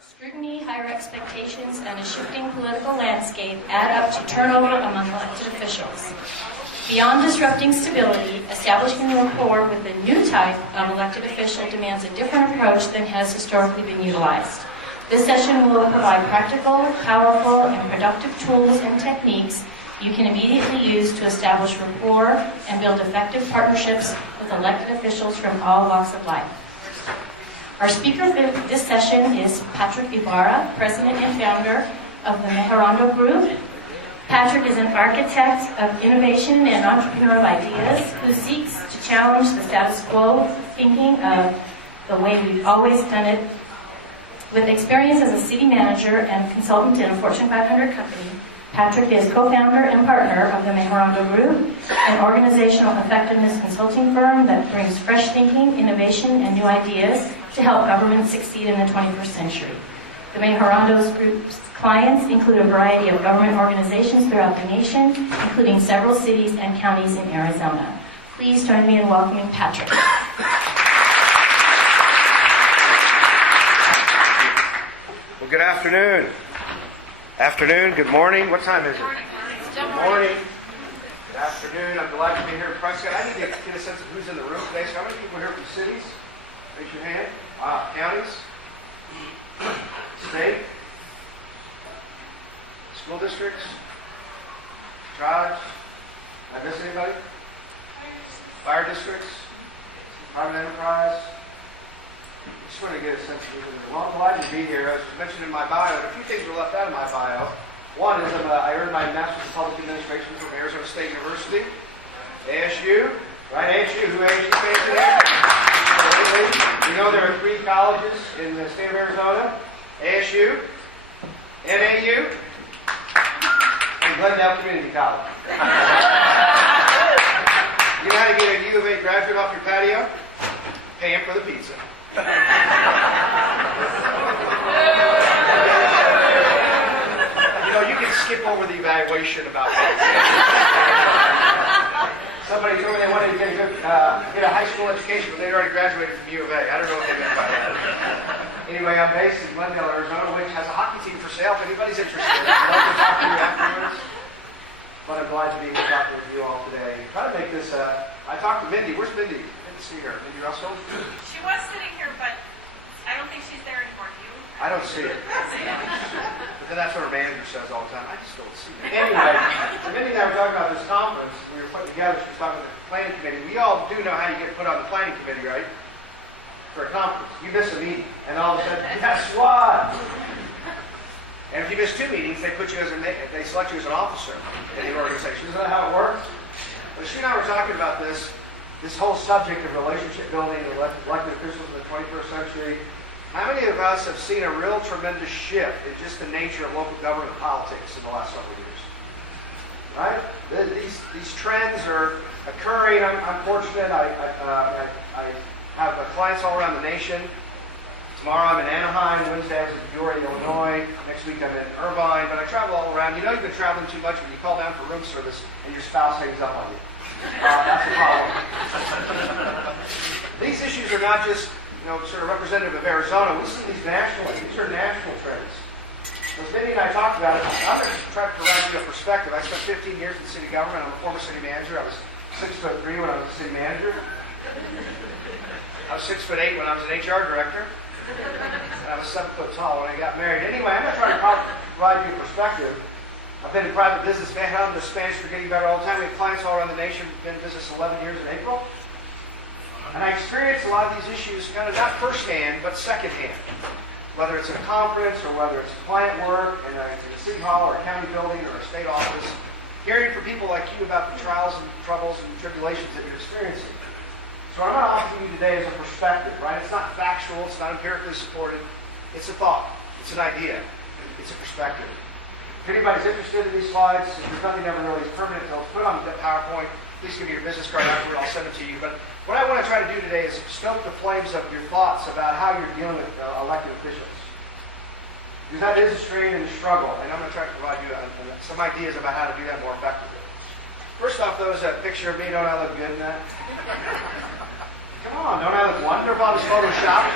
Scrutiny, higher expectations, and a shifting political landscape add up to turnover among elected officials. Beyond disrupting stability, establishing rapport with a new type of elected official demands a different approach than has historically been utilized. This session will provide practical, powerful, and productive tools and techniques you can immediately use to establish rapport and build effective partnerships with elected officials from all walks of life. Our speaker for this session is Patrick Ibarra, President and founder of the Mejorando Group. Patrick is an architect of innovation and entrepreneurial ideas who seeks to challenge the status quo thinking of the way we've always done it. With experience as a city manager and consultant in a Fortune 500 company, Patrick is co-founder and partner of the Mejorando Group, an organizational effectiveness consulting firm that brings fresh thinking, innovation, and new ideas to help governments succeed in the 21st century. The Mejorando Group's clients include a variety of government organizations throughout the nation, including several cities and counties in Arizona. Please join me in welcoming Patrick. Well, good afternoon. Good morning. What time is it? Good morning. Good afternoon. I'm delighted to be here in Prescott. I need to get a sense of who's in the room today. So how many people are here from cities? Raise your hand. Wow. Counties? State? School districts? Tribes? Did I miss anybody? Fire districts? Private enterprise? I just want to get a sense of who's in the room. Well, I'm delighted to be here. As was mentioned in my bio, and a few things were left out of my bio. One is I earned my Master's in Public Administration from Arizona State University. ASU, right? ASU, who ASU fans in here? You know there are 3 colleges in the state of Arizona. ASU, NAU, and Glendale Community College. You know how to get a U of A graduate off your patio? Pay him for the pizza. You know, you can skip over the evaluation about that. Somebody told me they wanted to get a high school education, but they'd already graduated from U of A. I don't know what they meant by that. Anyway, I'm based in Glendale, Arizona, which has a hockey team for sale if anybody's interested. I'd love to talk to you afterwards. But I'm glad to be here talking with you all today. Try to make this, I talked to Mindy. Where's Mindy? Good to see her. Mindy Russell? She was sitting here, but I don't think she's there anymore. Do you? I don't see it. But then that's what her manager says all the time. I just don't see it. Anyway, Mindy and I were talking about this conference we were putting together. She was talking with the planning committee. We all do know how you get put on the planning committee, right? For a conference. You miss a meeting, and all of a sudden, guess what? And if you miss 2 meetings, they select you as an officer in the organization. Isn't that how it works? But she and I were talking about this whole subject of relationship building and elected officials in the 21st century. How many of us have seen a real tremendous shift in just the nature of local government politics in the last several years? Right? These trends are occurring. I'm fortunate. I have clients all around the nation. Tomorrow I'm in Anaheim. Wednesday I was in Peoria, Illinois. Next week I'm in Irvine. But I travel all around. You know you've been traveling too much when you call down for room service and your spouse hangs up on you. That's a problem. These issues are not just sort of representative of Arizona. We see these nationally. These are national trends. As Mindy and I talked about it, I'm going to try to provide you a perspective. I spent 15 years in city government. I'm a former city manager. I was 6'3" when I was a city manager. I was 6'8" when I was an HR director. And I was 7 foot tall when I got married. Anyway, I'm going to try to provide you a perspective. I've been in private business. I'm the Spanish for getting better all the time. We have clients all around the nation. Been in business 11 years in April. And I experienced a lot of these issues kind of not firsthand, but secondhand. Whether it's in a conference or whether it's client work in a city hall or a county building or a state office, hearing from people like you about the trials and troubles and tribulations that you're experiencing. So what I'm going to offer you today is a perspective, right? It's not factual. It's not empirically supported. It's a thought. It's an idea. It's a perspective. If anybody's interested in these slides, there's nothing ever really permanent. They'll put on the PowerPoint. Please give me your business card afterward. I'll send it to you. But what I want to try to do today is stoke the flames of your thoughts about how you're dealing with elected officials. Because that is a strain and a struggle, and I'm going to try to provide you some ideas about how to do that more effectively. First off, though, is that picture of me. Don't I look good in that? Come on, don't I look wonderful? I was photoshopped.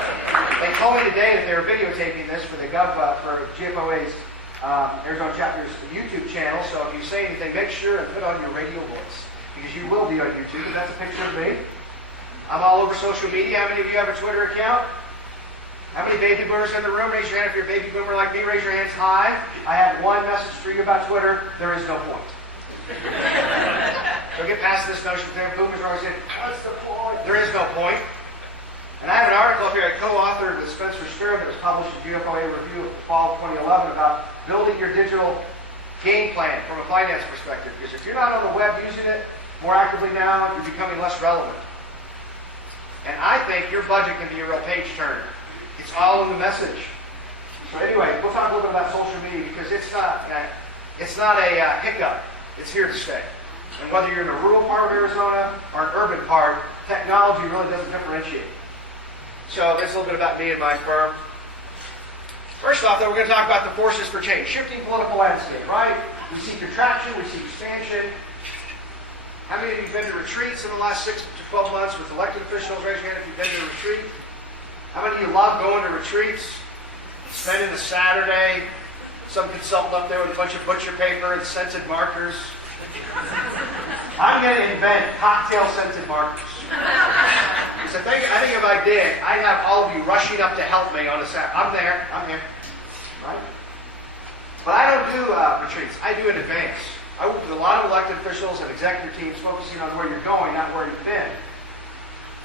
They told me today that they were videotaping this for the for GFOAz Arizona Chapter's YouTube channel. So if you say anything, make sure and put on your radio voice, because you will be on YouTube. And that's a picture of me. I'm all over social media. How many of you have a Twitter account? How many baby boomers in the room? Raise your hand if you're a baby boomer like me. Raise your hands high. I have one message for you about Twitter. There is no point. So get past this notion that boomers are always saying, what's the point? There is no point. And I have an article up here I co-authored with Spencer Sturm that was published in GFOA Review of the fall of 2011 about building your digital game plan from a finance perspective. Because if you're not on the web using it more actively now, you're becoming less relevant. And I think your budget can be a real page turner. It's all in the message. So anyway, we'll talk a little bit about social media, because it's not a hiccup. It's here to stay. And whether you're in a rural part of Arizona or an urban part, technology really doesn't differentiate. So that's a little bit about me and my firm. First off, though, we're going to talk about the forces for change. Shifting political landscape, right? We see contraction, we see expansion. How many of you have been to retreats in the last 6 to 12 months with elected officials? Raise your hand if you've been to a retreat. How many of you love going to retreats? Spending a Saturday, some consultant up there with a bunch of butcher paper and scented markers. I'm going to invent cocktail-scented markers. So I think if I did, I'd have all of you rushing up to help me on a Saturday. I'm here. Right? But I don't do retreats. I do in advance. I work with a lot of elected officials and executive teams focusing on where you're going, not where you've been.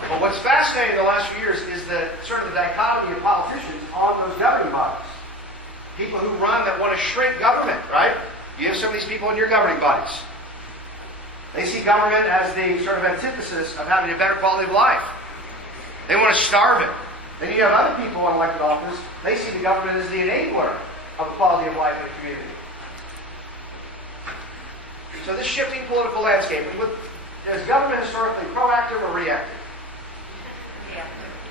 But what's fascinating in the last few years is the sort of the dichotomy of politicians on those governing bodies. People who run that want to shrink government, right? You have some of these people in your governing bodies. They see government as the sort of antithesis of having a better quality of life. They want to starve it. Then you have other people in elected office. They see the government as the enabler of the quality of life in the community. So this shifting political landscape, is government historically proactive or reactive?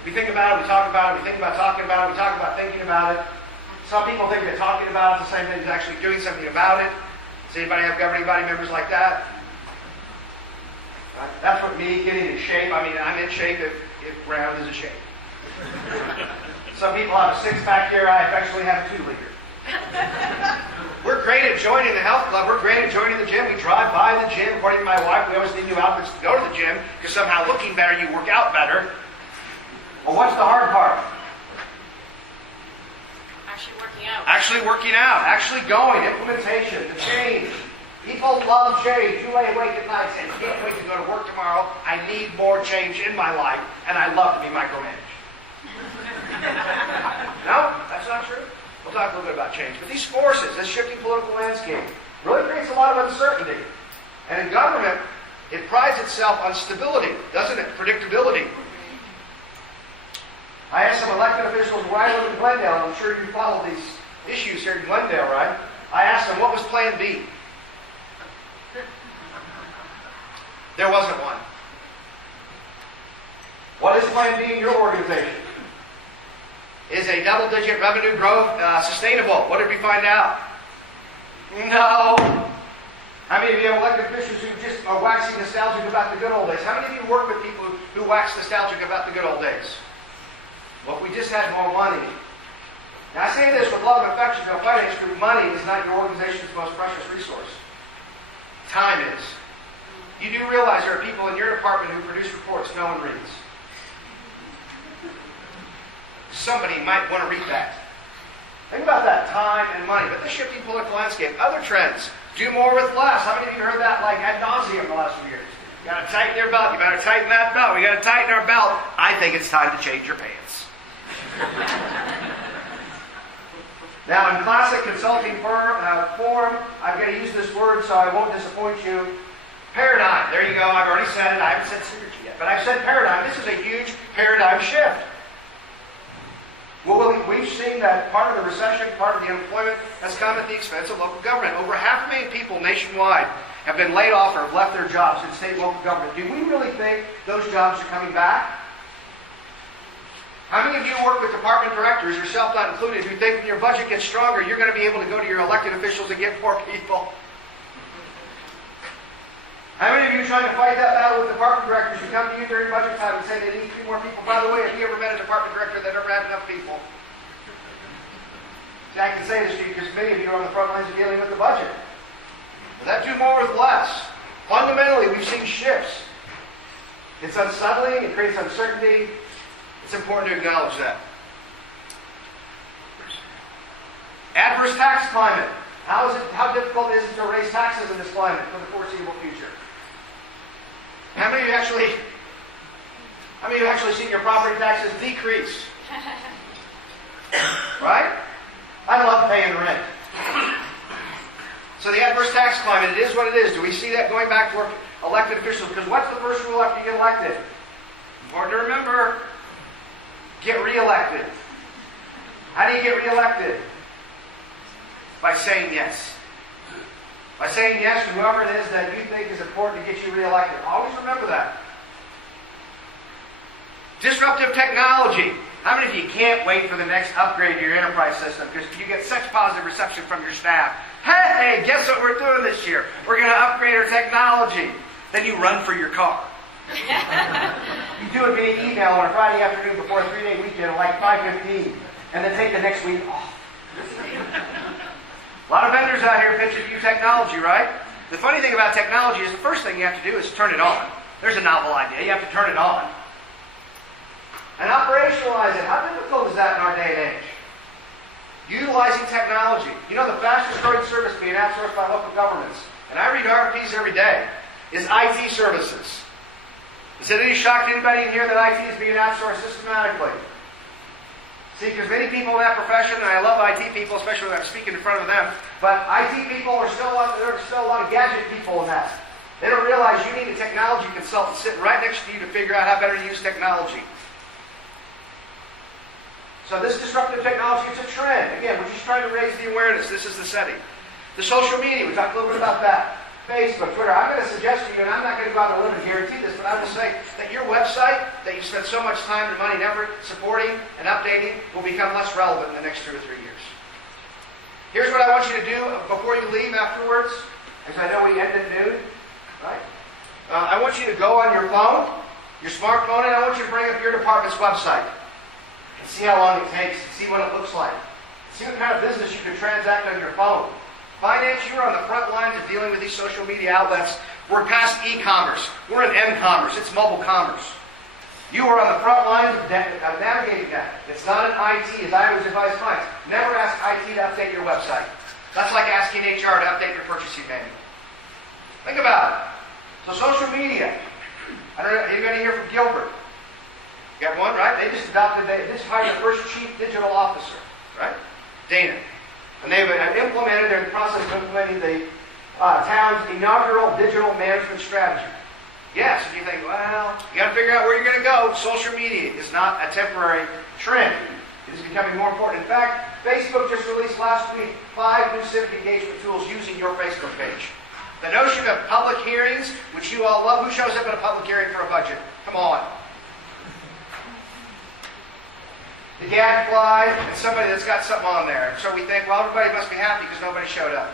We think about it, we talk about it, we think about talking about it, we talk about thinking about it. Some people think that talking about it is the same thing as actually doing something about it. Does anybody have governing body members like that? Right? That's what me getting in shape. I mean, I'm in shape if round is a shape. Some people have a six-pack here. I actually have a 2-liter. We're great at joining the health club. We're great at joining the gym. We drive by the gym. According to my wife, we always need new outfits to go to the gym, because somehow looking better, you work out better. Well, what's the hard part? Actually working out. Actually working out. Actually going. Implementation. The change. People love change. You lay awake at night saying, can't wait to go to work tomorrow. I need more change in my life, and I love to be micromanaged. No? That's not true? We'll talk a little bit about change. But these forces, this shifting political landscape, really creates a lot of uncertainty. And in government, it prides itself on stability, doesn't it? Predictability. I asked some elected officials where I live in Glendale, and I'm sure you follow these issues here in Glendale, right? I asked them, what was Plan B? There wasn't one. What is Plan B in your organization? Is a double-digit revenue growth sustainable? What did we find out? No. How many of you have elected officials who just are waxing nostalgic about the good old days? How many of you work with people who wax nostalgic about the good old days? Well, if we just had more money. Now, I say this with love and affection to a finance group. Money is not your organization's most precious resource. Time is. You do realize there are people in your department who produce reports no one reads. Somebody might want to read that. Think about that, time and money. But the shifting political landscape, other trends, do more with less. How many of you heard that like ad nauseum the last few years? You got to tighten your belt. You better tighten that belt. We got to tighten our belt. I think it's time to change your pants. Now, in classic consulting form, I'm going to use this word so I won't disappoint you. Paradigm. There you go. I've already said it. I haven't said synergy yet. But I've said paradigm. This is a huge paradigm shift. Well, we've seen that part of the recession, part of the unemployment has come at the expense of local government. Over 500,000 people nationwide have been laid off or have left their jobs in state and local government. Do we really think those jobs are coming back? How many of you work with department directors, yourself not included, who think when your budget gets stronger, you're going to be able to go to your elected officials and get more people? How many of you are trying to fight that battle with department directors who come to you during budget time and say they need 3 more people? By the way, have you ever met a department director that never had enough people? See, I can say this to you because many of you are on the front lines of dealing with the budget. But that do more with less. Fundamentally, we've seen shifts. It's unsettling, it creates uncertainty. It's important to acknowledge that. Adverse tax climate. How difficult is it to raise taxes in this climate for the foreseeable future? How many of you actually seen your property taxes decrease? Right? I love paying rent. So the adverse tax climate, it is what it is. Do we see that going back to our elected officials? Because what's the first rule after you get elected? Important to remember. Get reelected. How do you get reelected? By saying yes. By saying yes to whoever it is that you think is important to get you reelected. Always remember that. Disruptive technology. How many of you can't wait for the next upgrade to your enterprise system because you get such positive reception from your staff? Hey, guess what we're doing this year? We're going to upgrade our technology. Then you run for your car. You do it via email on a Friday afternoon before a 3-day weekend at like 5:15, and then take the next week off. A lot of vendors out here pitching new technology, right? The funny thing about technology is the first thing you have to do is turn it on. There's a novel idea. You have to turn it on. And operationalize it. How difficult is that in our day and age? Utilizing technology. You know, the fastest growing service being outsourced by local governments, and I read RFPs every day, is IT services. Is it any shock to anybody in here that IT is being outsourced systematically? See, because many people in that profession, and I love IT people, especially when I'm speaking in front of them, but IT people are still there are still a lot of gadget people in that. They don't realize you need a technology consultant sitting right next to you to figure out how better to use technology. So this disruptive technology is a trend. Again, we're just trying to raise the awareness. This is the setting. The social media, we talked a little bit about that. Facebook, Twitter. I'm going to suggest to you, and I'm not going to go out on a limb and guarantee this, but I will say that your website that you spent so much time and money and effort supporting and updating will become less relevant in the next 2 or 3 years. Here's what I want you to do before you leave afterwards, because I know we end at noon, right? I want you to go on your phone, your smartphone, and I want you to bring up your department's website and see how long it takes, see what it looks like, see what kind of business you can transact on your phone. Finance, you're on the front lines of dealing with these social media outlets. We're past e-commerce. We're in m-commerce. It's mobile commerce. You are on the front lines of navigating that. It's not an IT, as I always advise clients. Never ask IT to update your website. That's like asking HR to update your purchasing manual. Think about it. So social media. I don't know, anybody here from Gilbert? You got one, right? They just hired their first chief digital officer, right? Dana. And they're in the process of implementing the town's inaugural digital management strategy. Yes, if you think, well, you got to figure out where you're going to go. Social media is not a temporary trend. It is becoming more important. In fact, Facebook just released last week 5 new civic engagement tools using your Facebook page. The notion of public hearings, which you all love. Who shows up at a public hearing for a budget? Come on. The gadfly, and somebody that's got something on there. So we think, well, everybody must be happy because nobody showed up.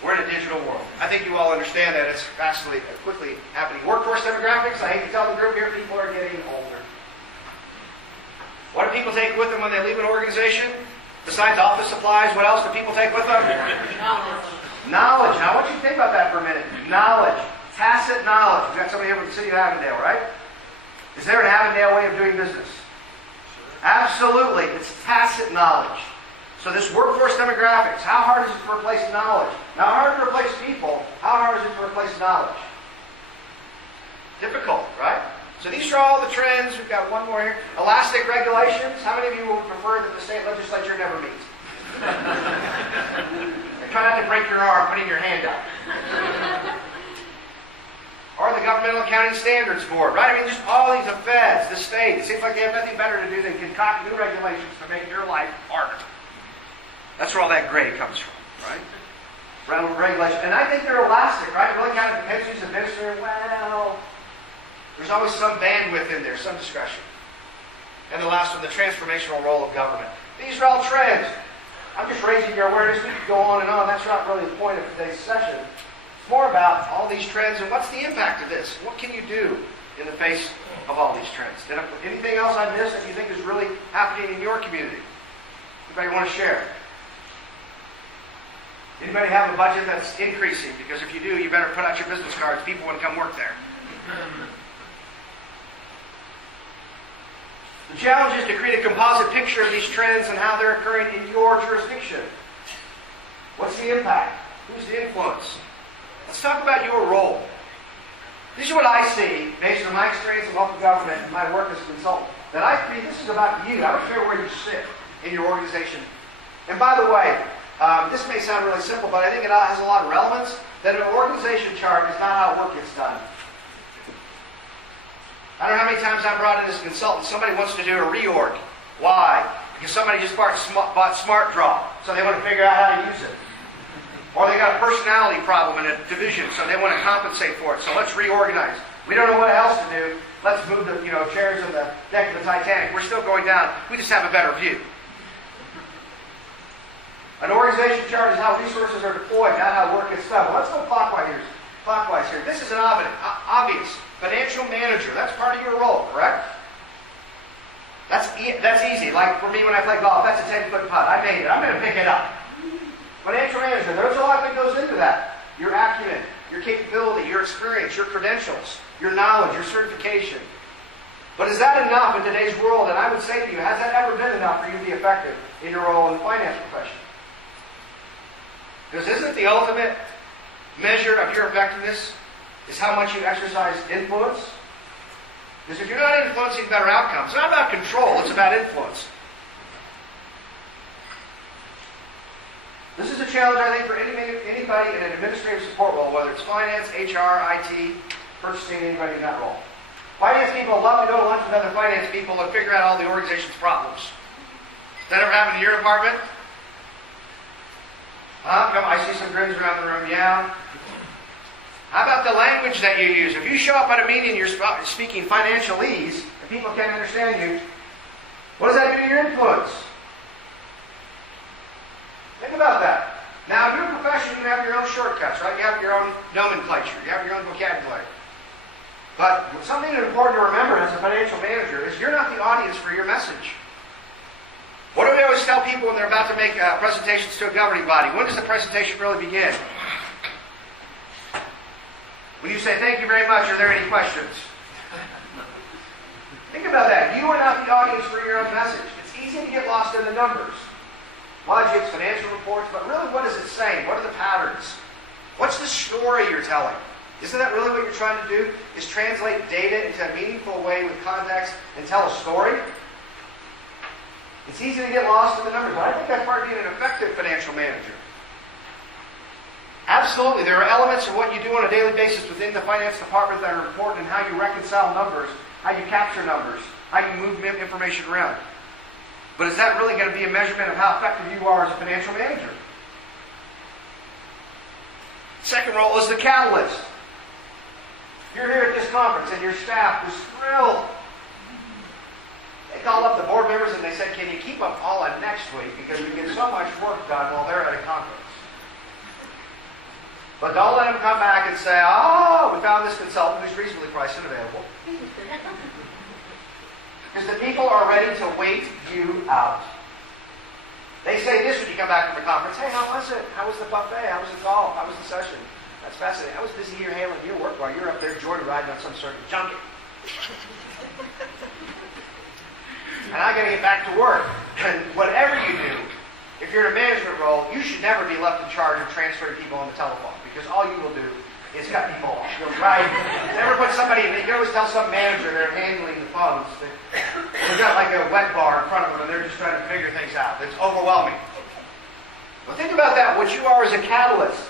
We're in a digital world. I think you all understand that. It's vastly, quickly happening. Workforce demographics, I hate to tell the group here, people are getting older. What do people take with them when they leave an organization? Besides office supplies, what else do people take with them? Knowledge. Now, I want you to think about that for a minute. Knowledge. Tacit knowledge. We've got somebody here from the city of Avondale, right? Is there an Avondale way of doing business? Absolutely. It's tacit knowledge. So this workforce demographics, how hard is it to replace knowledge? Not hard to replace people. How hard is it to replace knowledge? Difficult, right? So these are all the trends. We've got one more here. Elastic regulations. How many of you would prefer that the state legislature never meet? And try not to break your arm putting your hand up. Or the Governmental Accounting Standards Board, right? I mean, just all these, the feds, the state. It seems like they have nothing better to do than concoct new regulations to make your life harder. That's where all that gray comes from, right? Regulation. And I think they're elastic, right? It really kind of depends who's administrator. Well, there's always some bandwidth in there, some discretion. And the last one, the transformational role of government. These are all trends. I'm just raising your awareness. We could go on and on. That's not really the point of today's session. It's more about all these trends and what's the impact of this? What can you do in the face of all these trends? Anything else I missed that you think is really happening in your community? Anybody want to share? Anybody have a budget that's increasing? Because if you do, you better put out your business cards. People want to come work there. The challenge is to create a composite picture of these trends and how they're occurring in your jurisdiction. What's the impact? Who's the influence? Let's talk about your role. This is what I see based on my experience in local government and my work as a consultant. That I see this is about you. I don't care where you sit in your organization. And by the way, this may sound really simple, but I think it has a lot of relevance. That an organization chart is not how work gets done. I don't know how many times I've brought in as a consultant, somebody wants to do a reorg. Why? Because somebody just bought Smart Draw, so they want to figure out how to use it. Or they got a personality problem in a division, so they want to compensate for it. So let's reorganize. We don't know what else to do. Let's move the chairs on the deck of the Titanic. We're still going down. We just have a better view. An organization chart is how resources are deployed, not how work gets done. Well, let's go clockwise here. This is an obvious financial manager. That's part of your role, correct? That's easy. Like for me when I play golf, that's a 10-foot putt. I made it. I'm going to pick it up. Financial manager, there's a lot that goes into that. Your acumen, your capability, your experience, your credentials, your knowledge, your certification. But is that enough in today's world? And I would say to you, has that ever been enough for you to be effective in your role in the finance profession? Because isn't the ultimate measure of your effectiveness is how much you exercise influence? Because if you're not influencing better outcomes, it's not about control, it's about influence. This is a challenge, I think, for anybody in an administrative support role, whether it's finance, HR, IT, purchasing, anybody in that role. Finance people love to go to lunch with other finance people and figure out all the organization's problems. Does that ever happen in your department? I see some grins around the room. Yeah. How about the language that you use? If you show up at a meeting and you're speaking financialese and people can't understand you, what does that do to your influence? Think about that. Now, in your profession, you have your own shortcuts, right? You have your own nomenclature. You have your own vocabulary. But something important to remember as a financial manager is you're not the audience for your message. What do we always tell people when they're about to make presentations to a governing body? When does the presentation really begin? When you say, thank you very much, are there any questions? Think about that. You are not the audience for your own message. It's easy to get lost in the numbers. Budgets, financial reports, but really what is it saying? What are the patterns? What's the story you're telling? Isn't that really what you're trying to do? Is translate data into a meaningful way with context and tell a story? It's easy to get lost in the numbers, but I think that's part of being an effective financial manager. Absolutely, there are elements of what you do on a daily basis within the finance department that are important in how you reconcile numbers, how you capture numbers, how you move information around. But is that really going to be a measurement of how effective you are as a financial manager? Second role is the catalyst. You're here at this conference and your staff was thrilled. They called up the board members and they said, can you keep them all on next week because we get so much work done while they're at a conference. But don't let them come back and say, oh, we found this consultant who's reasonably priced and available. Because the people are ready to wait you out. They say this when you come back from the conference. Hey, how was it? How was the buffet? How was the golf? How was the session? That's fascinating. I was busy here handling your work while you're up there joyriding on some sort of junket. And I got to get back to work. And whatever you do, if you're in a management role, you should never be left in charge of transferring people on the telephone. Because all you will do is cut people off. You'll never put somebody in. You always tell some manager they're handling the phones. They've got like a wet bar in front of them and they're just trying to figure things out. It's overwhelming. Well, think about that, what you are as a catalyst.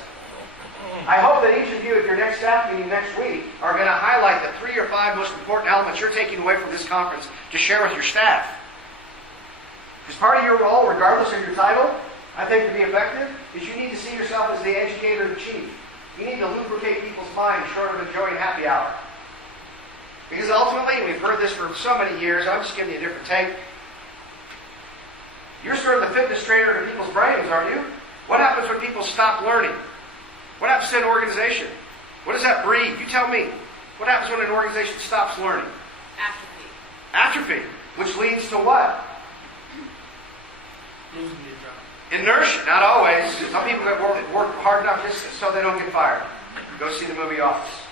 I hope that each of you at your next staff meeting next week are going to highlight the 3 or 5 most important elements you're taking away from this conference to share with your staff. Because part of your role, regardless of your title, I think to be effective, is you need to see yourself as the educator in chief. You need to lubricate people's minds short of enjoying happy hour. Because ultimately, we've heard this for so many years, I'm just giving you a different take. You're sort of the fitness trainer to people's brains, aren't you? What happens when people stop learning? What happens to an organization? What does that breed? You tell me. What happens when an organization stops learning? Atrophy. Atrophy, which leads to what? Losing your job. Inertia. Not always. Some people that work hard enough just so they don't get fired. Go see the movie Office.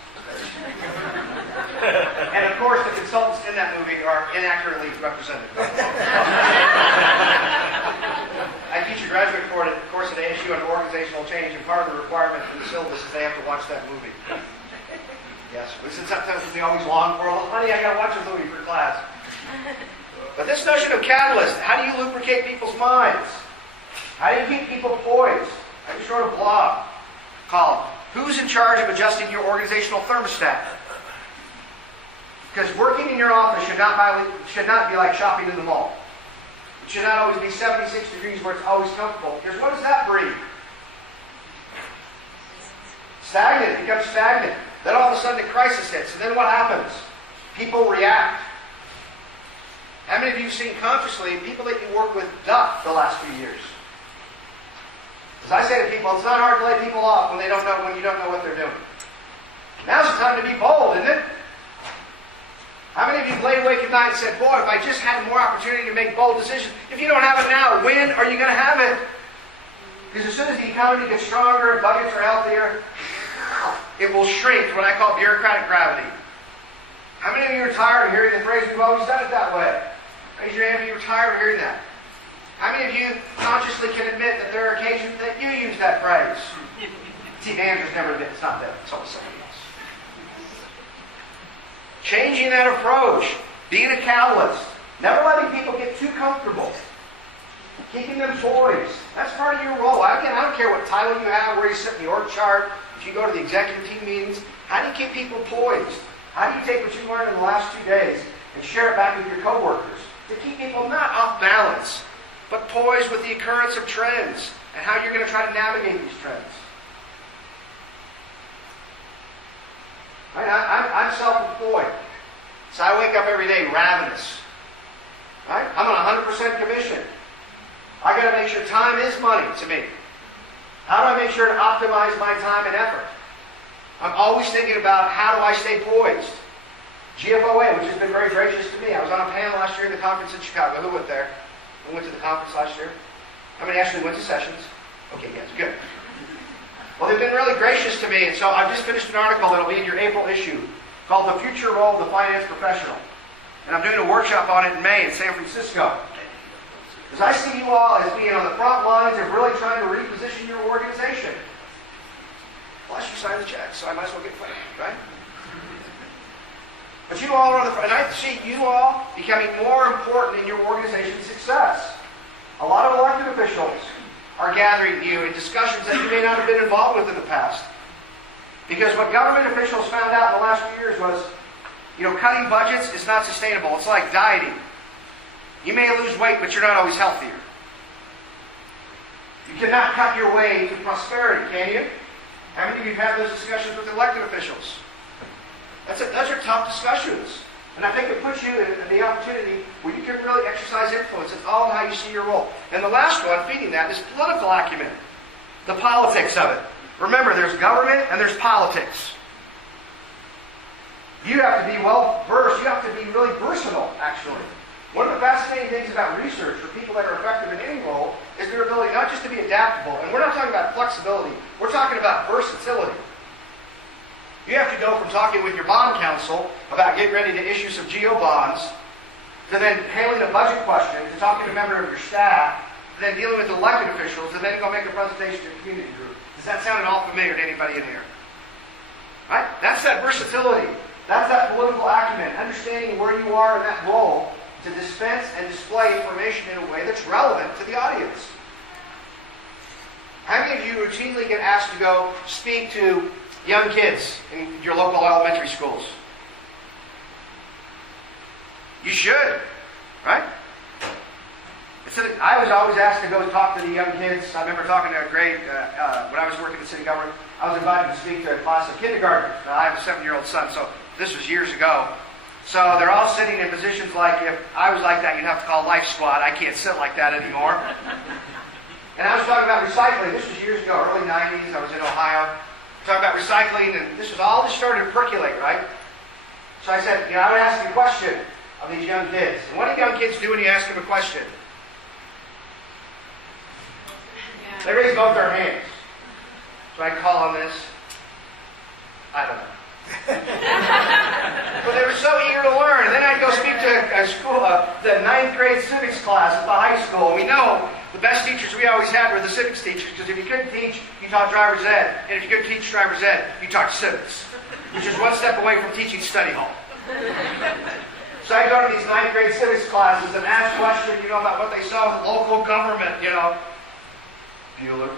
And of course, the consultants in that movie are inaccurately represented. I teach a graduate course at ASU on organizational change, and part of the requirement for the syllabus is they have to watch that movie. Yes, since sometimes they always long for, well, honey, I got to watch a movie for class. But this notion of catalyst, how do you lubricate people's minds? How do you keep people poised? I just wrote a blog called "Who's in Charge of Adjusting Your Organizational Thermostat?" Because working in your office should not be like shopping in the mall. It should not always be 76 degrees where it's always comfortable. Because what does that breed? Stagnant. It becomes stagnant. Then all of a sudden a crisis hits. And then what happens? People react. How many of you have seen consciously people that you work with duck the last few years? As I say to people, it's not hard to lay people off when you don't know what they're doing. Now's the time to be bold, isn't it? How many of you laid awake at night and said, boy, if I just had more opportunity to make bold decisions, if you don't have it now, when are you going to have it? Because as soon as the economy gets stronger and budgets are healthier, it will shrink to what I call bureaucratic gravity. How many of you are tired of hearing the phrase, we've always done it that way? Raise your hand if you're tired of hearing that. How many of you consciously can admit that there are occasions that you use that phrase? See, Andrew's never admit it's not them, it's always somebody else. Changing that approach, being a catalyst, never letting people get too comfortable, keeping them poised. That's part of your role. I don't care what title you have, where you sit in the org chart, if you go to the executive team meetings. How do you keep people poised? How do you take what you learned in the last 2 days and share it back with your coworkers to keep people not off balance, but poised with the occurrence of trends and how you're going to try to navigate these trends? I'm self-employed. So I wake up every day ravenous. Right? I'm on 100% commission. I got to make sure time is money to me. How do I make sure to optimize my time and effort? I'm always thinking about how do I stay poised. GFOA, which has been very gracious to me. I was on a panel last year at the conference in Chicago. Who went there? Who went to the conference last year? How many actually went to sessions? Okay, yes, good. Well, they've been really gracious to me, and so I've just finished an article that'll be in your April issue called The Future Role of the Finance Professional. And I'm doing a workshop on it in May in San Francisco. Because I see you all as being on the front lines of really trying to reposition your organization. Plus, you signed the check, so I might as well get paid, right? But you all are on the front, and I see you all becoming more important in your organization's success. A lot of elected officials are gathering you in discussions that you may not have been involved with in the past. Because what government officials found out in the last few years was, cutting budgets is not sustainable. It's like dieting. You may lose weight, but you're not always healthier. You cannot cut your way to prosperity, can you? How many of you have had those discussions with elected officials? Those are tough discussions. And I think it puts you in the opportunity where you can really exercise influence. It's all how you see your role. And the last one, feeding that, is political acumen. The politics of it. Remember, there's government and there's politics. You have to be well-versed. You have to be really versatile, actually. One of the fascinating things about research for people that are effective in any role is their ability not just to be adaptable. And we're not talking about flexibility. We're talking about versatility. You have to go from talking with your bond counsel about getting ready to issue some GO bonds, to then handling a budget question, to talking to a member of your staff, to then dealing with elected officials, to then go make a presentation to a community group. Does that sound at all familiar to anybody in here? Right? That's that versatility. That's that political acumen, understanding where you are in that role to dispense and display information in a way that's relevant to the audience. How many of you routinely get asked to go speak to young kids in your local elementary schools? You should, right? I was always asked to go talk to the young kids. I remember talking to a grade, when I was working in city government, I was invited to speak to a class of kindergartners. Now, I have a 7-year-old son, so this was years ago. So they're all sitting in positions like, if I was like that, you'd have to call Life Squad. I can't sit like that anymore. And I was talking about recycling. This was years ago, early 90s. I was in Ohio. Talk about recycling, and this started to percolate, right? So I said, I would ask the question of these young kids. And what do young kids do when you ask them a question? They raise both their hands. So I call on this. I don't know. But they were so eager to learn. And then I'd go speak to a school, the 9th grade civics class at the high school. And we know the best teachers we always had were the civics teachers, because if you couldn't teach, you taught driver's ed. And if you couldn't teach driver's ed, you taught civics, which is one step away from teaching study hall. So I go to these 9th grade civics classes and ask questions, about what they saw in local government, Bueller.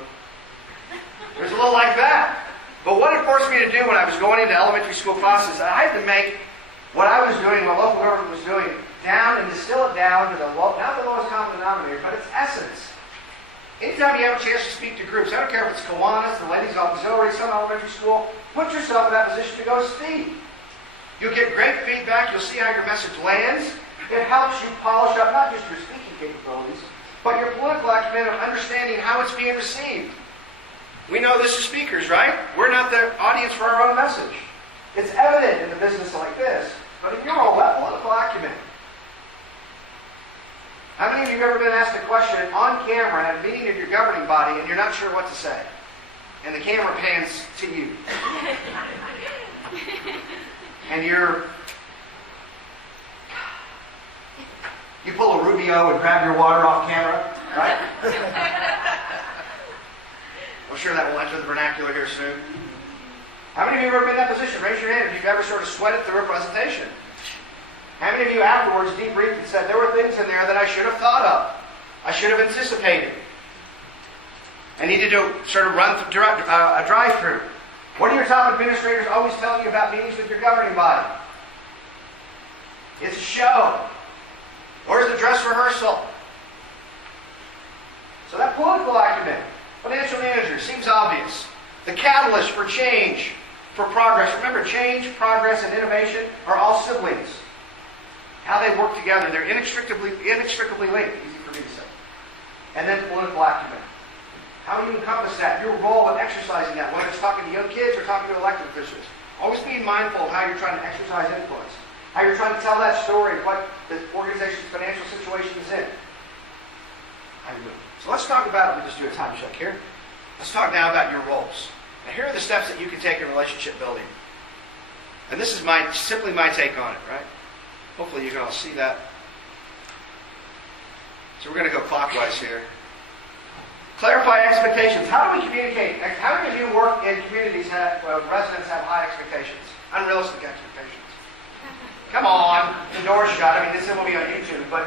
There's a little like that. But what it forced me to do when I was going into elementary school classes, I had to make what I was doing, what local government was doing, down and distill it down to not the lowest common denominator, but its essence. Anytime you have a chance to speak to groups, I don't care if it's Kiwanis, the Ladies Auxiliary, some elementary school, put yourself in that position to go speak. You'll get great feedback. You'll see how your message lands. It helps you polish up not just your speaking capabilities, but your political acumen of understanding how it's being received. We know this as speakers, right? We're not the audience for our own message. It's evident in the business like this, but in your role, that political acumen. How many of you have ever been asked a question on camera at a meeting of your governing body and you're not sure what to say? And the camera pans to you. And you pull a Rubio and grab your water off camera, right? I'm sure that will enter the vernacular here soon. How many of you have ever been in that position? Raise your hand if you've ever sort of sweated through a presentation. How many of you afterwards debriefed and said, there were things in there that I should have thought of, I should have anticipated. I needed to sort of run a drive-through. What do your top administrators always tell you about meetings with your governing body? It's a show. Or it's a dress rehearsal. So that political acumen, financial manager, seems obvious. The catalyst for change, for progress. Remember, change, progress, and innovation are all siblings. How they work together. They're inextricably linked. Easy for me to say. And then political acumen. How do you encompass that? Your role in exercising that, whether it's talking to young kids or talking to elected officials. Always being mindful of how you're trying to exercise influence. How you're trying to tell that story of what the organization's financial situation is in. How you doing? So let's talk about, let me just do a time check here. Let's talk now about your roles. Now here are the steps that you can take in relationship building. And this is simply my take on it, right? Hopefully you can all see that. So we're going to go clockwise here. Clarify expectations. How do we communicate? How many of you work in communities that residents have high expectations? Unrealistic expectations. Come on, the door's shut. I mean, this will be on YouTube, but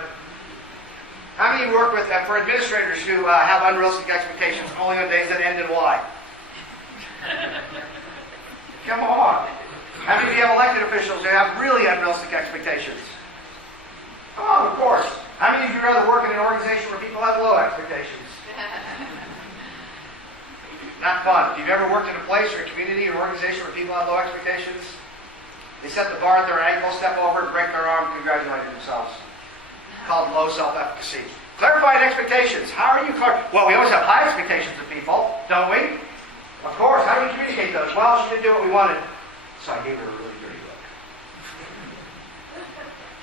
how many of you work with for administrators who have unrealistic expectations only on days that end in Y? Come on. How many of you have elected officials who have really unrealistic expectations? Come on, of course. How many of you rather work in an organization where people have low expectations? Not fun. If you've ever worked in a place or a community or organization where people have low expectations, they set the bar at their ankle, step over it, break their arm, congratulate themselves. Called low self-efficacy. Clarifying expectations. How are you Well, we always have high expectations of people, don't we? Of course. How do we communicate those? Well, she didn't do what we wanted, so I gave her a really dirty look.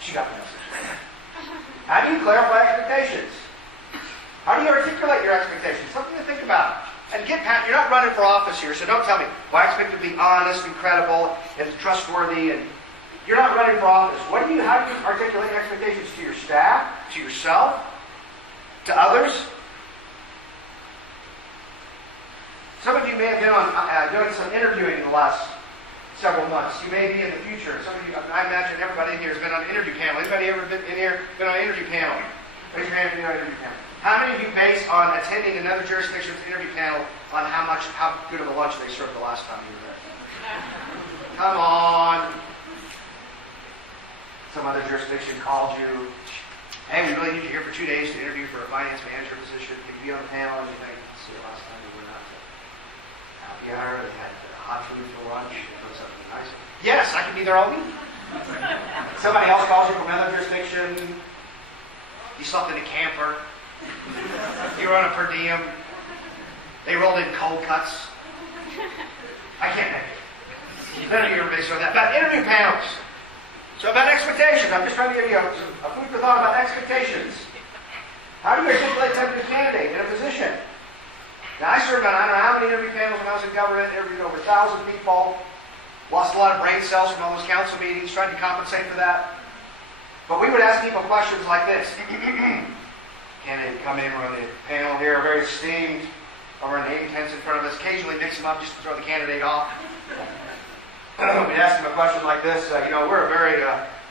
She got the message. How do you clarify expectations? How do you articulate your expectations? Something to think about. And you're not running for office here, so don't tell me, well, I expect to be honest and credible and trustworthy. And you're not running for office. How do you articulate expectations to your staff, to yourself, to others? Some of you may have been on doing some interviewing in the last several months. You may be in the future. Some of you, I imagine everybody in here has been on an interview panel. Anybody ever been in here been on an interview panel? Raise your hand if you're on an interview panel. How many of you base on attending another jurisdiction's interview panel on how good of a lunch they served the last time you were there? Come on. Some other jurisdiction called you. Hey, we really need you here for 2 days to interview for a finance manager position. Can you be on the panel? And you think, see, the last time we were not happy hour. They had hot food for lunch. It was something nice. Yes, I can be there all week. Somebody else calls you from another jurisdiction. You slept in a camper. You were on a per diem. They rolled in cold cuts. I can't make it. None of you are based on that. About interview panels. So about expectations, I'm just trying to give you a food for thought about expectations. How do you articulate them to a candidate in a position? Now, I served on I don't know how many interview panels when I was in government, interviewed over 1,000 people, lost a lot of brain cells from all those council meetings, tried to compensate for that. But we would ask people questions like this. Candidate come in, we're on the panel here, very esteemed, over our name tents in front of us, occasionally mix them up just to throw the candidate off. We'd ask them a question like this, we're a very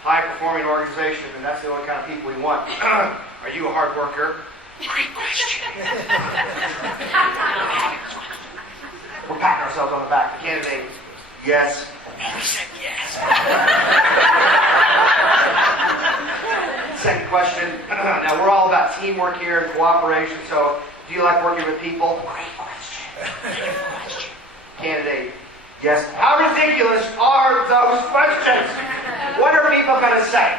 high-performing organization, and that's the only kind of people we want. Are you a hard worker? Great question. We'll pat ourselves on the back. The candidate, yes. We said yes. Second question. Now, we're all about teamwork here and cooperation, so do you like working with people? Great question. Great question. Candidate, yes. How ridiculous are those questions? What are people going to say?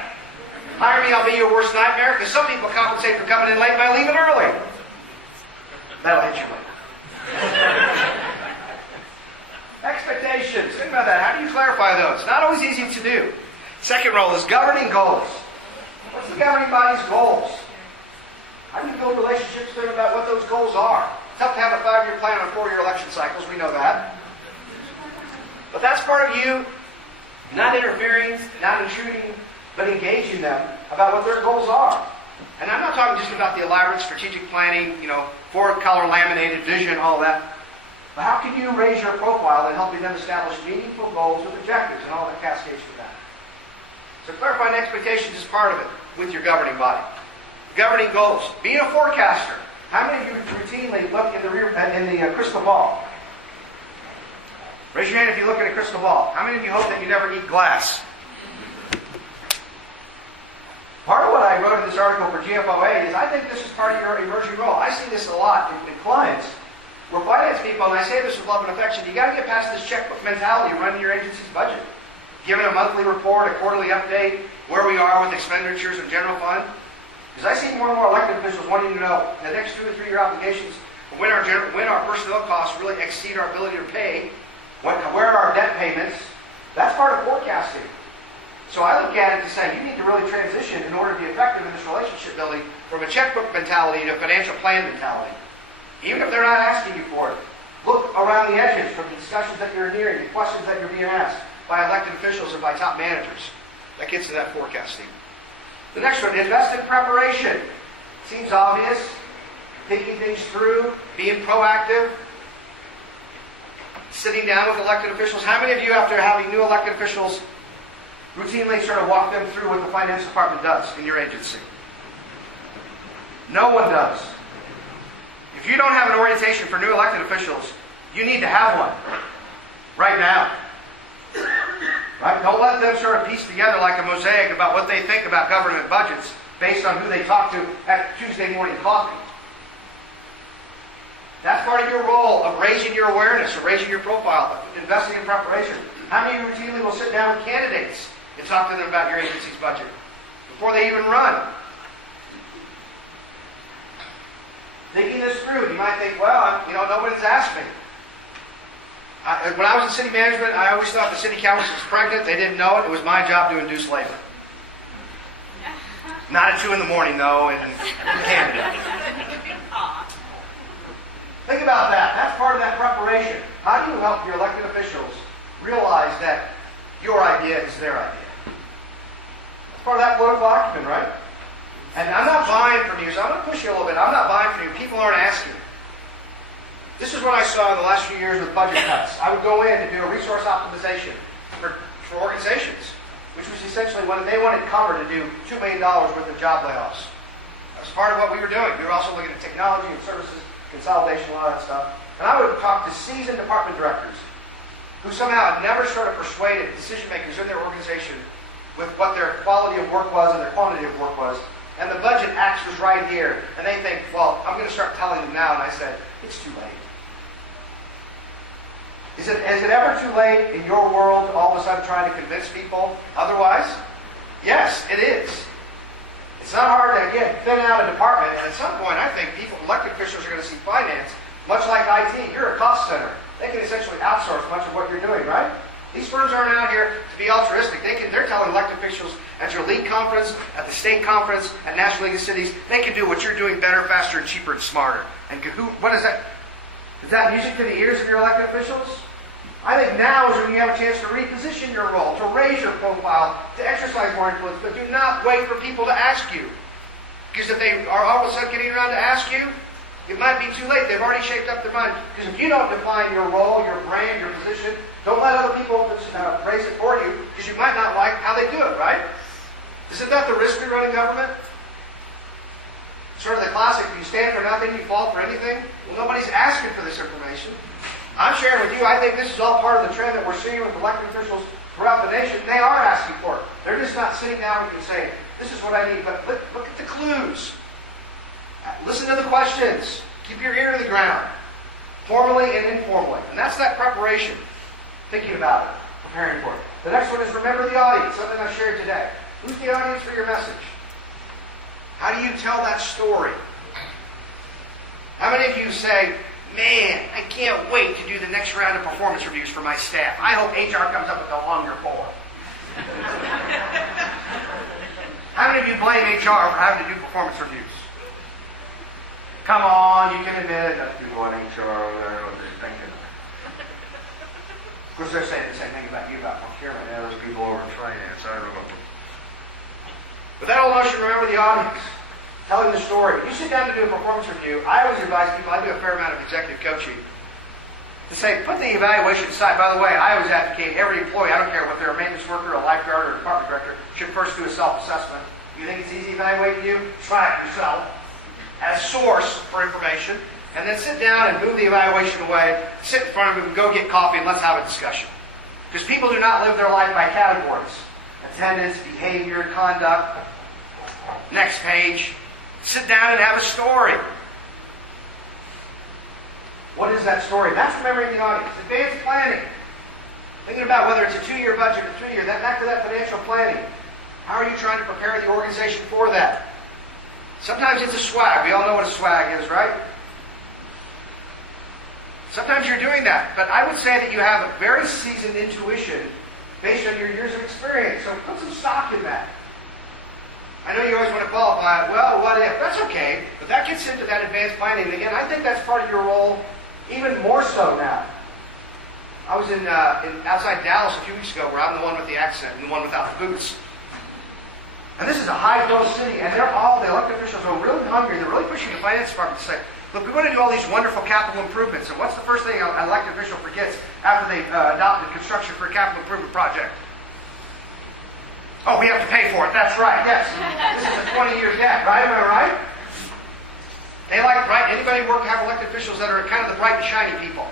Hire me, I'll be your worst nightmare, because some people compensate for coming in late by leaving early. That'll hit you later. Expectations. Think about that. How do you clarify those? Not always easy to do. Second role is governing goals. What's the governing body's goals? How do you build relationships with them about what those goals are? It's tough to have a 5-year plan on 4-year election cycles. We know that. But that's part of you not interfering, not intruding, but engaging them about what their goals are. And I'm not talking just about the elaborate strategic planning, 4-color laminated vision, all that. But how can you raise your profile in helping them establish meaningful goals with objectives and all that cascades from that? So clarifying expectations is part of it with your governing body. Governing goals. Being a forecaster. How many of you routinely look in the crystal ball? Raise your hand if you look in a crystal ball. How many of you hope that you never eat glass? Part of what I wrote in this article for GFOAz is I think this is part of your emerging role. I see this a lot in clients. We're finance people, and I say this with love and affection. You got to get past this checkbook mentality of running your agency's budget. Giving a monthly report, a quarterly update, where we are with expenditures and general fund. Because I see more and more elected officials wanting to know the next 2 or 3 year obligations, when our personnel costs really exceed our ability to pay, where are our debt payments. That's part of forecasting. So I look at it to say, you need to really transition in order to be effective in this relationship building from a checkbook mentality to a financial plan mentality. Even if they're not asking you for it. Look around the edges from the discussions that you're nearing, the questions that you're being asked by elected officials or by top managers. That gets to that forecasting. The next one, invest in preparation. Seems obvious. Thinking things through, being proactive, sitting down with elected officials. How many of you, after having new elected officials, routinely sort of walk them through what the finance department does in your agency? No one does. If you don't have an orientation for new elected officials, you need to have one right now. Right? Don't let them sort of piece together like a mosaic about what they think about government budgets based on who they talk to at Tuesday morning coffee. That's part of your role of raising your awareness, or raising your profile, investing in preparation. How many of you routinely will sit down with candidates and talk to them about your agency's budget before they even run? Thinking this through, you might think, well, nobody's asked me. When I was in city management, I always thought the city council was pregnant. They didn't know it. It was my job to induce labor. Not at 2 in the morning, though, in Canada. Think about that. That's part of that preparation. How do you help your elected officials realize that your idea is their idea? That's part of that political acumen, right? And I'm not buying from you, so I'm going to push you a little bit. I'm not buying from you. People aren't asking. This is what I saw in the last few years with budget cuts. I would go in to do a resource optimization for organizations, which was essentially when they wanted cover to do $2 million worth of job layoffs. That was part of what we were doing. We were also looking at technology and services, consolidation, a lot of that stuff. And I would talk to seasoned department directors who somehow had never sort of persuaded decision makers in their organization with what their quality of work was and their quantity of work was. And the budget axe was right here. And they think, well, I'm going to start telling them now. And I said, it's too late. Is it ever too late in your world to all of a sudden trying to convince people otherwise? Yes, it is. It's not hard to, again, thin out a department. And at some point, I think elected officials are going to see finance, much like IT. You're a cost center. they can essentially outsource much of what you're doing, right? These firms aren't out here to be altruistic. They're telling elected officials at your league conference, at the state conference, at National League of Cities, they can do what you're doing better, faster, and cheaper, and smarter. And what is that? Is that music to the ears of your elected officials? I think now is when you have a chance to reposition your role, to raise your profile, to exercise more influence, but do not wait for people to ask you. Because if they are all of a sudden getting around to ask you, it might be too late. They've already shaped up their mind. Because if you don't define your role, your brand, your position, don't let other people praise it for you, because you might not like how they do it, right? Isn't that the risk we run in government? Sort of the classic, you stand for nothing, you fall for anything. Well, nobody's asking for this information. I'm sharing with you, I think this is all part of the trend that we're seeing with elected officials throughout the nation. They are asking for it. They're just not sitting down with you and saying, this is what I need, but look at the clues. Listen to the questions. Keep your ear to the ground, formally and informally. And that's that preparation, thinking about it, preparing for it. The next one is remember the audience, something I shared today. Who's the audience for your message? How do you tell that story? How many of you say, man, I can't wait to do the next round of performance reviews for my staff. I hope HR comes up with a longer form. How many of you blame HR for having to do performance reviews? Come on, you can admit it. That's people on HR over there, what they're thinking. Of course, they're saying the same thing about you about procurement. Yeah, those people over in finance, I remember. But that whole notion, remember the audience, telling the story. If you sit down to do a performance review, I always advise people, I do a fair amount of executive coaching, to say, put the evaluation aside. By the way, I always advocate every employee, I don't care what they're a maintenance worker, a lifeguard, or a department director, should first do a self-assessment. You think it's easy evaluating you? Try it yourself as source for information, and then sit down and move the evaluation away, sit in front of them, go get coffee, and let's have a discussion. Because people do not live their life by categories. Attendance, behavior, conduct. Next page. Sit down and have a story. What is that story? That's remembering the audience. Advanced planning. Thinking about whether it's a 2-year budget or 3-year. Back to that financial planning. How are you trying to prepare the organization for that? Sometimes it's a swag. We all know what a swag is, right? Sometimes you're doing that. But I would say that you have a very seasoned intuition based on your years of experience. So put some stock in that. I know you always want to qualify it. Well, what if? That's okay. But that gets into that advanced planning. And again, I think that's part of your role even more so now. I was in outside Dallas a few weeks ago where I'm the one with the accent and the one without the boots. And this is a high-growth city, and they're all, the elected officials are really hungry. They're really pushing the finance department to say, look, we want to do all these wonderful capital improvements. And what's the first thing an elected official forgets after they've adopted construction for a capital improvement project? Oh, we have to pay for it. That's right. Yes. This is a 20-year debt, right? Am I right? They like, right? Anybody have elected officials that are kind of the bright and shiny people?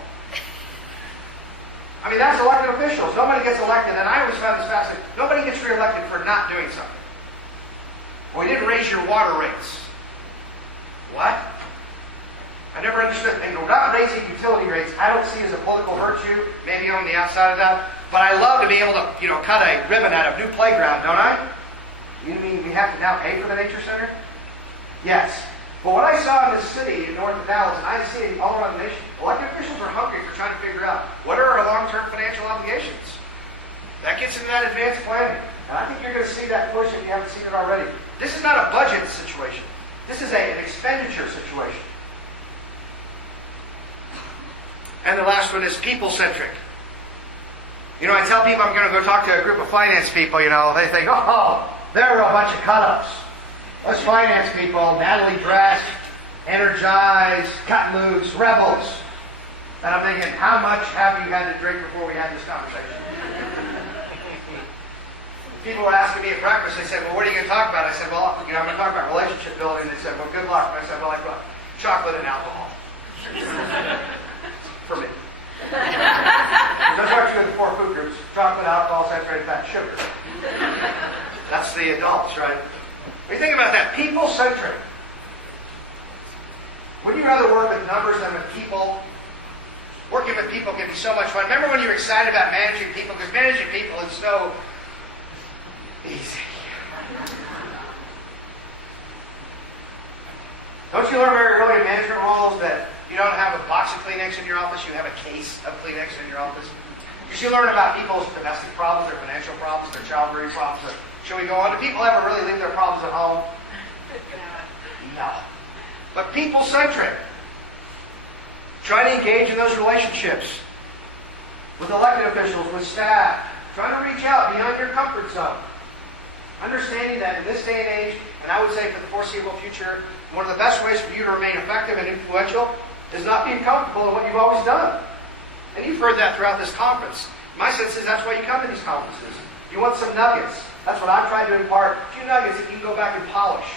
I mean, that's elected officials. Nobody gets elected, and I always found this fascinating. Nobody gets reelected for not doing something. Well, we didn't raise your water rates. What? I never understood. And we're not raising utility rates. I don't see it as a political virtue, maybe on the outside of that. But I love to be able to, cut a ribbon out of new playground, don't I? You mean we have to now pay for the nature center? Yes. But what I saw in this city in north of Dallas, and I see it all around the nation, elected officials are hungry for trying to figure out what are our long-term financial obligations. That gets into that advanced planning. And I think you're going to see that push if you haven't seen it already. This is not a budget situation. This is an expenditure situation. And the last one is people-centric. I tell people I'm going to go talk to a group of finance people, they think, oh, they're a bunch of cut-ups. Us finance people, Natalie dressed, energized, cut loose, rebels. And I'm thinking, how much have you had to drink before we had this conversation? People were asking me at breakfast, they said, well, what are you going to talk about? I said, well, I'm going to talk about relationship building. They said, well, good luck. And I said, well, I brought chocolate and alcohol. For me. That's why we're doing the 4 food groups: chocolate, alcohol, saturated fat, sugar. That's the adults, right? When you think about that, people-centric. Would you rather work with numbers than with people? Working with people can be so much fun. Remember when you were excited about managing people? Because managing people is so easy. Don't you learn very early in management roles that You don't have a box of Kleenex in your office, you have a case of Kleenex in your office. Because you learn about people's domestic problems, their financial problems, their child-rearing problems. Should we go on? Do people ever really leave their problems at home? No. But people-centric. Trying to engage in those relationships with elected officials, with staff. Trying to reach out beyond your comfort zone. Understanding that in this day and age, and I would say for the foreseeable future, one of the best ways for you to remain effective and influential is not being comfortable in what you've always done. And you've heard that throughout this conference. My sense is that's why you come to these conferences. You want some nuggets. That's what I've tried to impart. A few nuggets that you can go back and polish.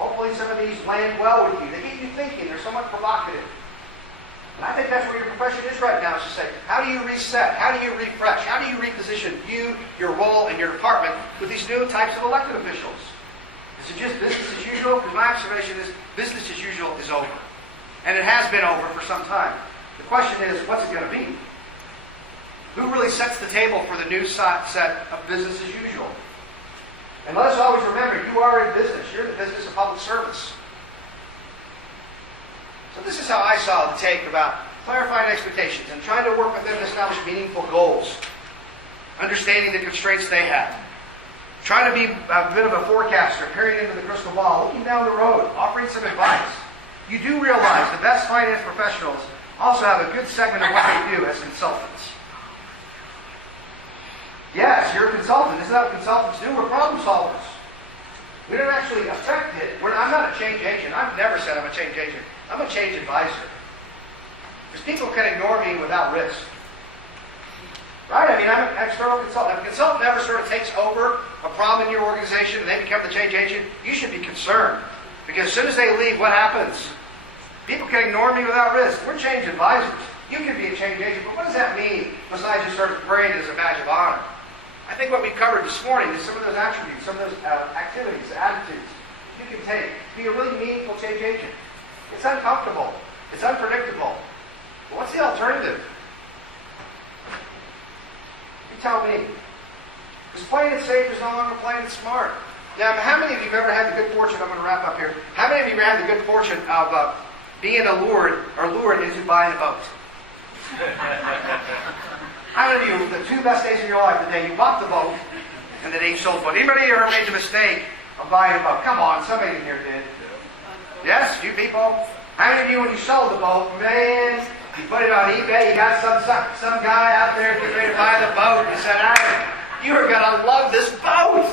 Hopefully some of these land well with you. They get you thinking. They're somewhat provocative. And I think that's where your profession is right now, is to say, how do you reset? How do you refresh? How do you reposition you, your role, and your department with these new types of elected officials? Is it just business as usual? Because my observation is business as usual is over. And it has been over for some time. The question is, what's it going to be? Who really sets the table for the new set of business as usual? And let us always remember, you are in business. You're in the business of public service. So this is how I saw the take about clarifying expectations and trying to work with them to establish meaningful goals. Understanding the constraints they have. Trying to be a bit of a forecaster, peering into the crystal ball, looking down the road, offering some advice. You do realize the best finance professionals also have a good segment of what they do as consultants. Yes, you're a consultant. Isn't that what consultants do? We're problem solvers. We don't actually affect it. I'm not a change agent. I've never said I'm a change agent. I'm a change advisor. Because people can ignore me without risk. Right? I mean, I'm an external consultant. If a consultant ever sort of takes over a problem in your organization and they become the change agent, you should be concerned. Because as soon as they leave, what happens? People can ignore me without risk. We're change advisors. You can be a change agent, but what does that mean besides just sort of wearing it as a badge of honor? I think what we covered this morning is some of those attributes, some of those activities, attitudes you can take to be a really meaningful change agent. It's uncomfortable. It's unpredictable. But what's the alternative? You tell me. Because playing it safe is no longer playing it smart. Now, how many of you have ever had the good fortune, I'm going to wrap up here, how many of you have had the good fortune of being lured into buying a boat? How many of you, the 2 best days of your life, the day you bought the boat and the day you sold the boat? Anybody ever made the mistake of buying a boat? Come on, somebody in here did. Yes, a few people. How many of you, when you sold the boat, man, you put it on eBay, you got some guy out there getting ready to buy the boat, and he said, you are going to love this boat.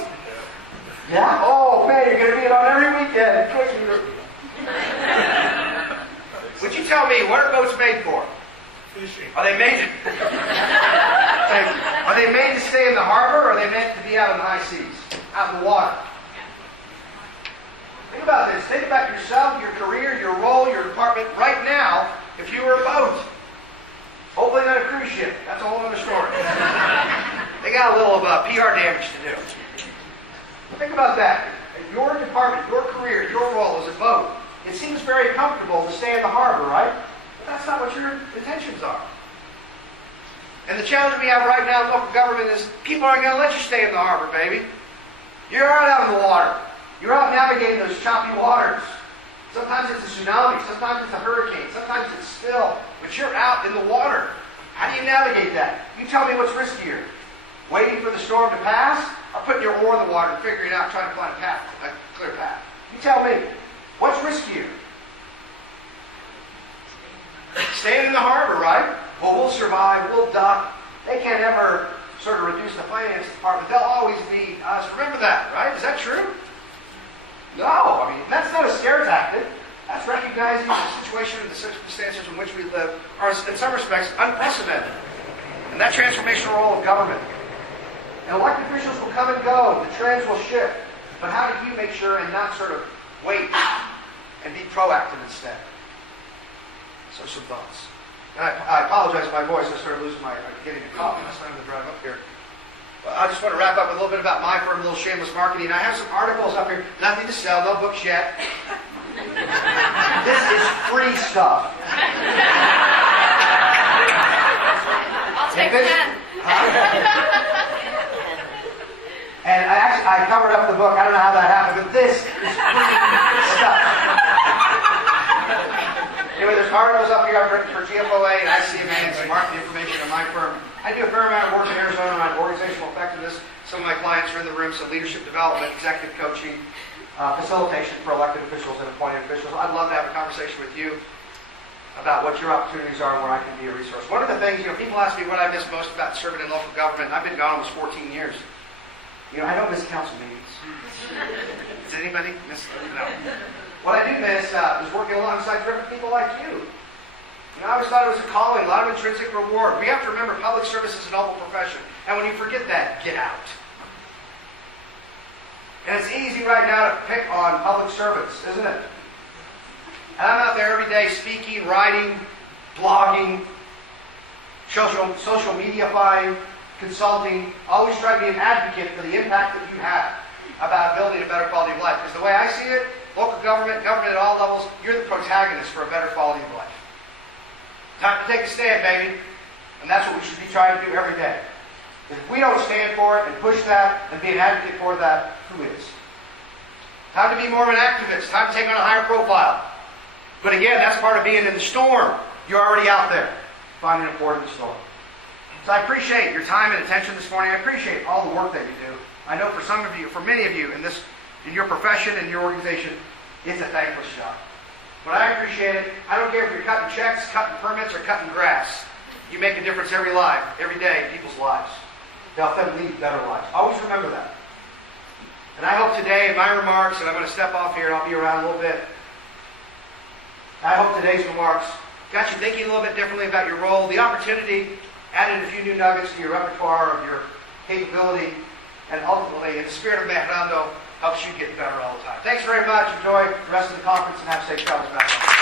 Yeah? Oh, man, you're going to be on every weekend. Would you tell me, what are boats made for? Fishing. Are they made to stay in the harbor, or are they meant to be out on the high seas, out in the water? Think about this. Think about yourself, your career, your role, your department right now if you were a boat. Hopefully not a cruise ship. That's a whole other story. They got a little PR damage to do. Think about that. Your department, your career, your role as a boat, it seems very comfortable to stay in the harbor, right? But that's not what your intentions are. And the challenge we have right now in local government is people aren't going to let you stay in the harbor, baby. You're out in the water. You're out navigating those choppy waters. Sometimes it's a tsunami. Sometimes it's a hurricane. Sometimes it's still. But you're out in the water. How do you navigate that? You tell me what's riskier. Waiting for the storm to pass, or putting your oar in the water and figuring it out, trying to find a clear path? You tell me. What's riskier? Staying in the harbor, right? Well, we'll survive. We'll duck. They can't ever sort of reduce the finance department. They'll always need us. Remember that, right? Is that true? No. I mean, that's not a scare tactic. That's recognizing the situation and the circumstances in which we live are, in some respects, unprecedented. And that transformational role of government. And elected officials will come and go. The trends will shift. But how do you make sure and not sort of wait and be proactive instead? So some thoughts. And I apologize for my voice. I started losing getting a cough last time to drive up here. But I just want to wrap up with a little bit about my firm, a little shameless marketing. I have some articles up here. Nothing to sell, no books yet. This is free stuff. I'll take 10. And I covered up the book. I don't know how that happened, but this is free stuff. It Anyway, there's articles up here I've written for GFOA and ICMA and some market information on my firm. I do a fair amount of work in Arizona around organizational effectiveness. Some of my clients are in the room, so leadership development, executive coaching, facilitation for elected officials and appointed officials. I'd love to have a conversation with you about what your opportunities are and where I can be a resource. One of the things, people ask me what I miss most about serving in local government. I've been gone almost 14 years. I don't miss council meetings. Does anybody miss? No. What I do miss is working alongside terrific people like you. I always thought it was a calling, a lot of intrinsic reward. We have to remember public service is a noble profession. And when you forget that, get out. And it's easy right now to pick on public servants, isn't it? And I'm out there every day speaking, writing, blogging, social media-fying, consulting, always trying to be an advocate for the impact that you have about building a better quality of life. Because the way I see it, local government, government at all levels, you're the protagonist for a better quality of life. Time to take a stand, baby. And that's what we should be trying to do every day. If we don't stand for it and push that and be an advocate for that, who is? Time to be more of an activist. Time to take on a higher profile. But again, that's part of being in the storm. You're already out there, finding a port in the storm. So I appreciate your time and attention this morning. I appreciate all the work that you do. I know for some of you, for many of you in your profession and your organization, it's a thankless job. But I appreciate it. I don't care if you're cutting checks, cutting permits, or cutting grass. You make a difference every day in people's lives. To help them lead better lives. Always remember that. And I hope today, in my remarks, and I'm going to step off here and I'll be around a little bit, I hope today's remarks got you thinking a little bit differently about your role, the opportunity, added a few new nuggets to your repertoire of your capability, and ultimately, in the spirit of Mejorando, helps you get better all the time. Thanks very much. Enjoy the rest of the conference and have safe travels back home.